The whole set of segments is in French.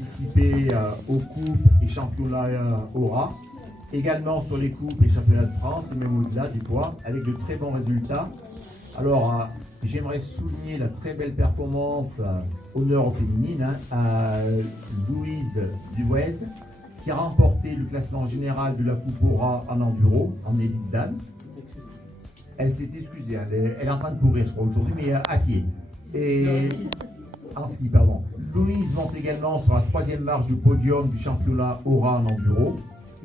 participé aux coupes et championnats Aura, également sur les coupes et championnats de France, et même au-delà des fois, avec de très bons résultats. Alors, j'aimerais souligner la très belle performance honneur aux féminines à Louise Duez, qui a remporté le classement général de la Coupe Aura en enduro, en élite dame. Elle s'est excusée, elle est en train de courir, je crois, aujourd'hui, mais à pied. Et en ski, pardon. Louise monte également sur la 3e marche du podium du championnat Aura en enduro.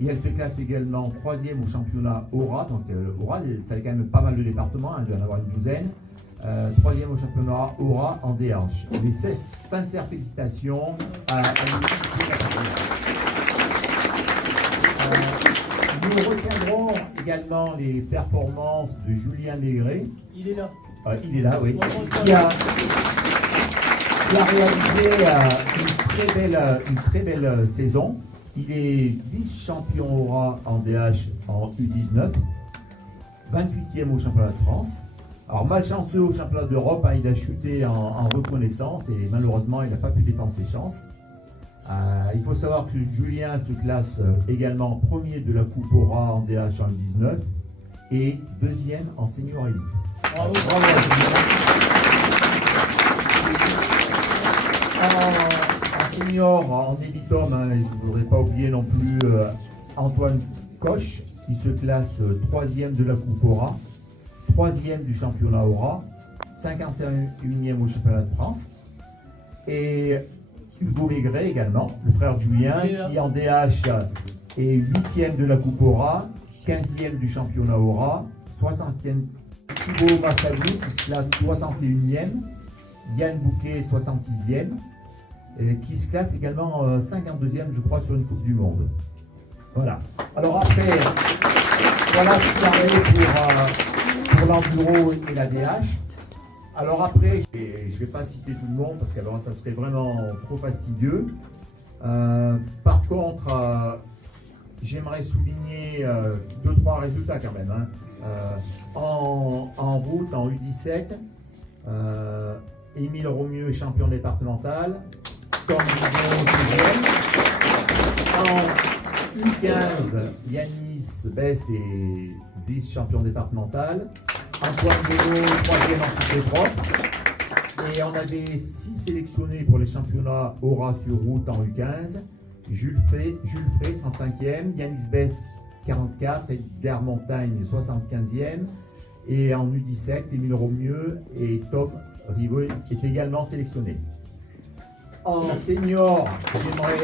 Et elle se classe également 3e au championnat Aura. Donc Aura, ça a quand même pas mal de départements, il doit y en avoir une douzaine. 3e au championnat Aura en DH. Les sincères félicitations à nous retiendrons également les performances de Julien Maigret. Il est là. Il est là, oui. Qui a réalisé une très belle saison. Il est vice-champion Aura en DH en U19, 28e au championnat de France. Alors malchanceux au championnat d'Europe, il a chuté en reconnaissance et malheureusement il n'a pas pu défendre ses chances. Il faut savoir que Julien se classe également premier de la Coupe Aura en DH en U19 et 2e en senior élite. Bravo, bravo à Julien. En senior, en élite homme, je ne voudrais pas oublier non plus Antoine Coche, qui se classe 3e de la Coupe Aura, 3e du championnat Aura, 51e au championnat de France. Et Hugo Maigret également, le frère de Julien, qui en DH est 8e de la Coupe Aura, 15e du championnat Aura, 60e. Thibaut Massadou qui se classe 61e, Yann Bouquet 66e, et qui se classe également 52e, je crois, sur une Coupe du Monde. Voilà. Alors après, voilà ce qu'il en est pour l'enduro et la DH. Alors après, je ne vais pas citer tout le monde parce que alors, ça serait vraiment trop fastidieux. Par contre, j'aimerais souligner 2-3 résultats quand même. En route, en U17, Émile Romieux est champion départemental, Tom Bidon 2e. En U15, Yanis Best est vice-champion départemental, Antoine Bello 3e en cyclocross. Et on avait 6 sélectionnés pour les championnats Aura sur route en U15. Jules Frey 35e, Yanis Best 44, Edgar Montagne 75e, et en U17, Émile Romieux et Tom Riveau est également sélectionné. En senior, j'aimerais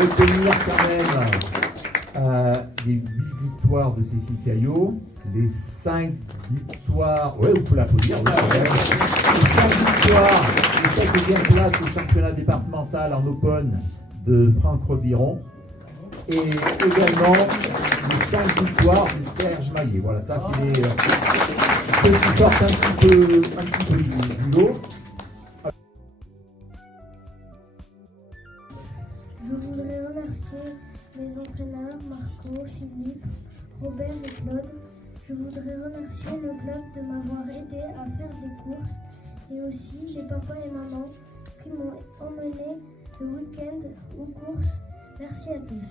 retenir quand même les 8 victoires de Cécile Caillot, les 5 victoires, ouais, vous pouvez l'applaudir, les 5 victoires, les 7e place au championnat départemental en Open de Franck Rebiron. Et également les 5 victoires du Serge Maillet. Voilà, ça c'est les ceux qui sortent un petit peu du lot. Je voudrais remercier mes entraîneurs Marco, Philippe, Robert et Claude. Je voudrais remercier le club de m'avoir aidé à faire des courses et aussi les papas et mamans qui m'ont emmené le week-end aux courses. Merci à tous.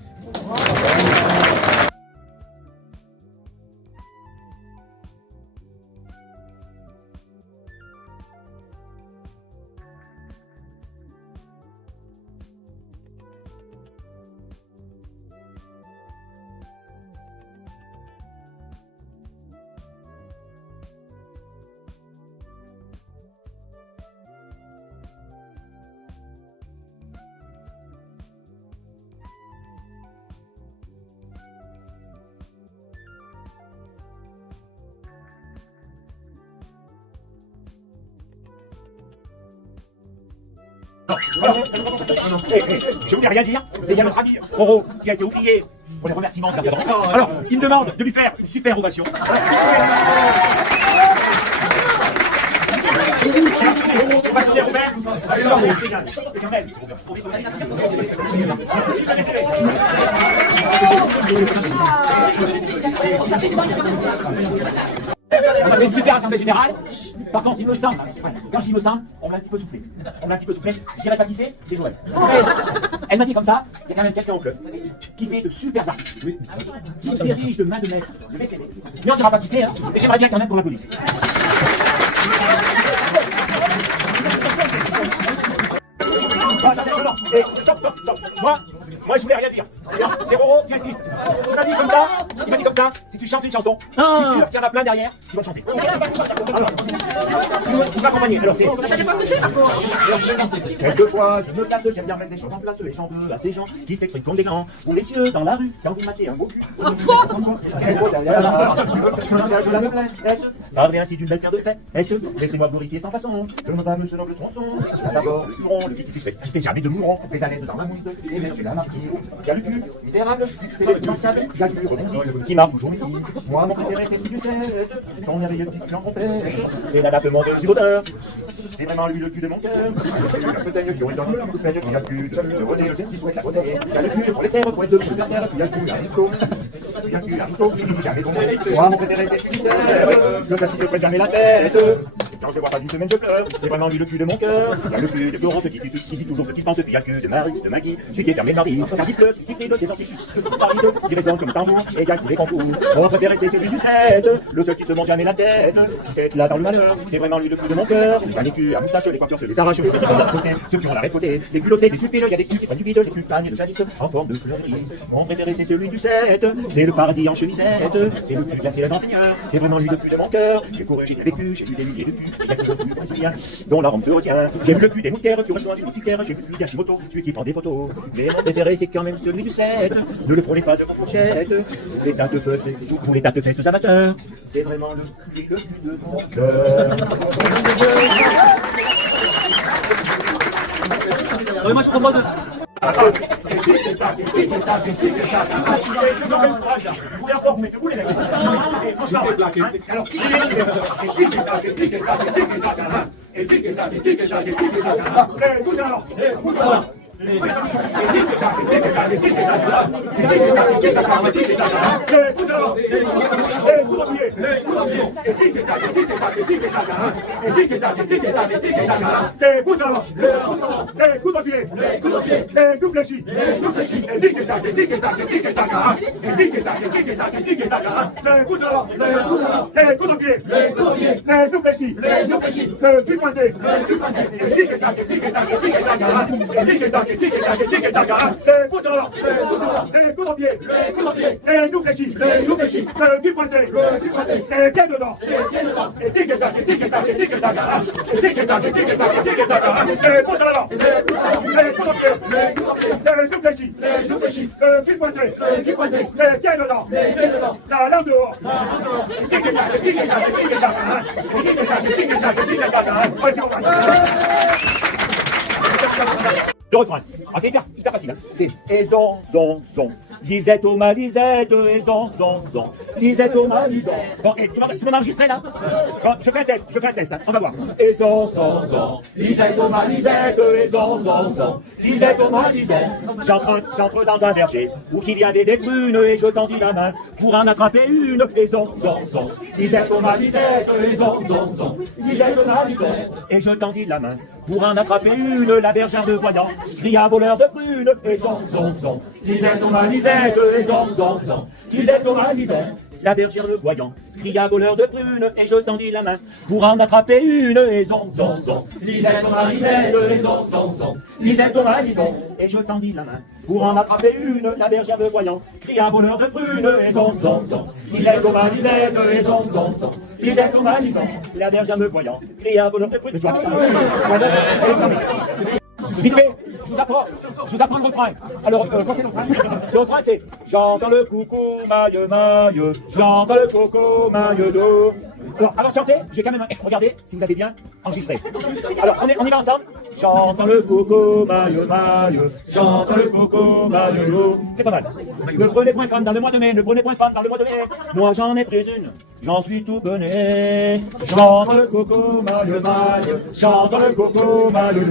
Je voulais rien dire, mais il y a notre ami Roro qui a été oublié pour les remerciements de la cadran. Alors, il me demande de lui faire une super ovation. On va sauver Robert. C'est égal. Et quand même, On a fait une super assemblée générale. Par contre, il me semble, quand je dis il me semble, on m'a un petit peu soufflé. Je dirais pas qui c'est Joël. Mais elle m'a dit comme ça, il y a quand même quelqu'un au club qui fait de super articles. Qui dirige de main de maître. Je vais essayer. Mais on ne dira pas qui c'est, hein. Et j'aimerais bien quand même qu'on l'applaudisse. Non. Et stop. Moi, je voulais rien dire. C'est Roro qui insiste. Il m'a dit comme ça, si tu chantes une chanson, je suis sûr qu'il y en a plein derrière qui vont chanter. Alors, si vous m'accompagnez, alors c'est... Ça dépend ce que c'est, Marco. Quelquefois, je me place, j'aime bien mettre des choses en place et j'en veux à ces gens qui s'expriment comme des grands. Ou les cieux dans la rue, quand vous matez un beau cul. Parlez ainsi d'une belle paire de têtes. Laissez-moi glorifier sans façon. Le notable se noble tronçon. D'abord, le mouron, le petit qui fait. Qui jamais de mouron. Les alaises dans la mousse. Les vertus la marquise. Qui a le cul, misérable. Qui a le cul rebondi. Qui marque toujours mes signes. Moi, mon préféré, c'est celui du 7. Son merveilleux petit cul en trompette. C'est l'adaptement de Giraudin. C'est vraiment lui le cul de mon cœur. Peut-être qui aurait dans le peigne, qui a le cul de René, le qui souhaite la beauté. Qui a le cul pour les terres, pour être de plus la terre. Qui a le cul d'Aristo. Qui a le cul d'Aristo, qui dit jamais ton nom. Moi, mon préféré, c'est celui du 7. Le petit ne prête jamais la tête. Quand je vois pas d'une semaine, je pleure. C'est vraiment lui le cul de mon cœur. Il y a le cul de Florence qui dit toujours ce qu'il pense. Puis il y a le cul de Marie, de Maggie, qui est fermé de Marie. Car il pleut, suscite de ses gentils, qui résonne comme tambour, et il y a tous les concours. Mon préféré, c'est celui du 7. Le seul qui se monte jamais la tête. Qui s'est là dans le malheur. C'est vraiment lui le cul de mon cœur. Il y a les culs à moustache, les coiffures se les arrachent. Ceux qui ont la répotée, les culottés, les cupides, il y a des culs qui prennent du vide, les culs pagnes de jadis en forme de fleur grise. Mon préféré, c'est celui du 7. C'est le paradis en chemisette. C'est le cul glacé la Seigneur. C'est vraiment lui le cul de mon cœur. J'ai couru, j'ai vécu, j'ai vu des milliers de culs. Il y a toujours du brésilien dont la rampe se retient. J'ai vu le cul des moustières qui ont rejoint du moustiquaire. J'ai vu le cul d'Hashimoto, celui qui prend des photos. Mais mon préféré, c'est quand même celui du 7. Ne le prenez pas de vos fourchettes. Tous les tas de fesses amateurs. C'est vraiment le cul de mon cœur. Moi je propose de... Vous voulez encore vous mettre debout les mecs. Franchement, alors le refrain. Ah, c'est hyper facile. Hein. C'est et zon. Lisette au ma Lisette et zon. Lisette au ma Lisette. Bon, et tu m'as enregistré là? Bon, je fais un test, hein. On va voir. Et zon. Lisette au ma Lisette et zon. Lisette au ma Lisette. J'entre dans un verger où qu'il y a des prunes et je tendis la main pour en attraper une et zon. Lisette au ma Lisette et zon. Lisette au ma Lisette. Et je tendis la main pour en attraper une, la bergère de voyant cria voleur de prunes et zon. Lisette au ma Lisette et zon. Lisette au ma Lisette. La bergère de voyant cria voleur de prunes et je tendis la main pour en attraper une et zon. Lisette au ma Lisette et zon. Lisette au ma Lisette. Et je tendis la main pour en attraper une, la bergère de voyant cria voleur de prunes et zon. Lisette au ma Lisette et zon. Lisette au ma Lisette. La bergère de voyant cria voleur de prunes. Vite fait, je vous apprends le refrain. Alors, quand c'est le refrain? Le refrain c'est j'entends le coucou maille, j'entends le coco maille d'eau. Alors, avant de chanter, je vais quand même regarder si vous avez bien enregistré. Alors, on y va ensemble. chante le coco, maillot, maillot, chante le coco, maillot. C'est pas mal. Ne prenez point crâne dans le mois de mai, ne prenez point crâne dans le mois de mai. Moi j'en ai pris une, j'en suis tout bonnet. Chante le coco, maillot, maillot, chante le coco, maillot.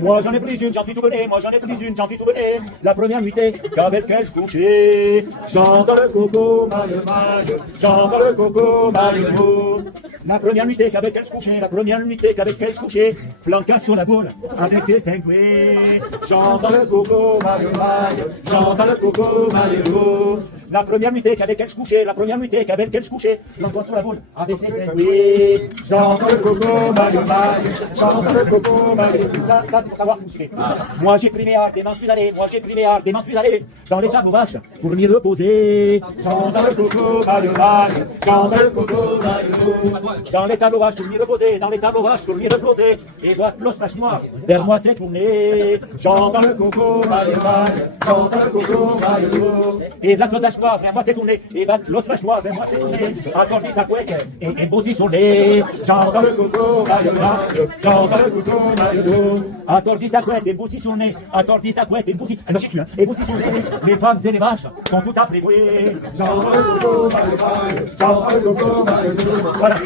Moi j'en ai pris une, j'en suis tout bonnet. Moi j'en ai pris une, j'en suis tout bonnet. La première nuitée qu'avec elle je couchais. Chante le coco, maillot, maillot, chante le coco, maillot. La première nuitée qu'avec elle je couchais, la première nuitée qu'avec elle je couchais. Flanquade sur la boule, avec ses 5 couets. Chante le coco, maillot, maillot, chante le coco, maillot. La première nuitée qu'avec elle je couchais, la première nuitée qu'avec elle je couchais. Flanquade sur la boule, avec ses 5 couets. Chante le coco, maillot, maillot, chante le coco, maillot. Ça c'est pour savoir si vous suivez. Moi j'ai pris mes hardes et m'en suis allé, moi j'ai pris mes hardes et m'en suis allé dans les tables aux vaches pour m'y reposer. Chante le coco, maillot, maillot, chante le coco, maillot. Dans les tables aux vaches pour m'y reposer, dans les tables aux vaches pour m'y reposer. Et voilà l'autre vache noire, vers moi s'est tournée. Chante le coco, maillot, maillot, chante le coco, maillot. Et voilà l'autre vache noire, vers moi s'est tournée. Et voilà l'autre vache noire, vers moi s'est tournée. Accordé sa couette et posé sur les. Chante le coco, maillot, maillot, chante le coco, maillot. Accordé sa couette et posé sur le nez. Accordé sa couette et posé. Elle m'a chié dessus, hein. Et posé sur le nez. Les femmes et les vaches sont toutes attribuées. Chante le coco, maillot, maillot, chante le coco, maillot. Voilà.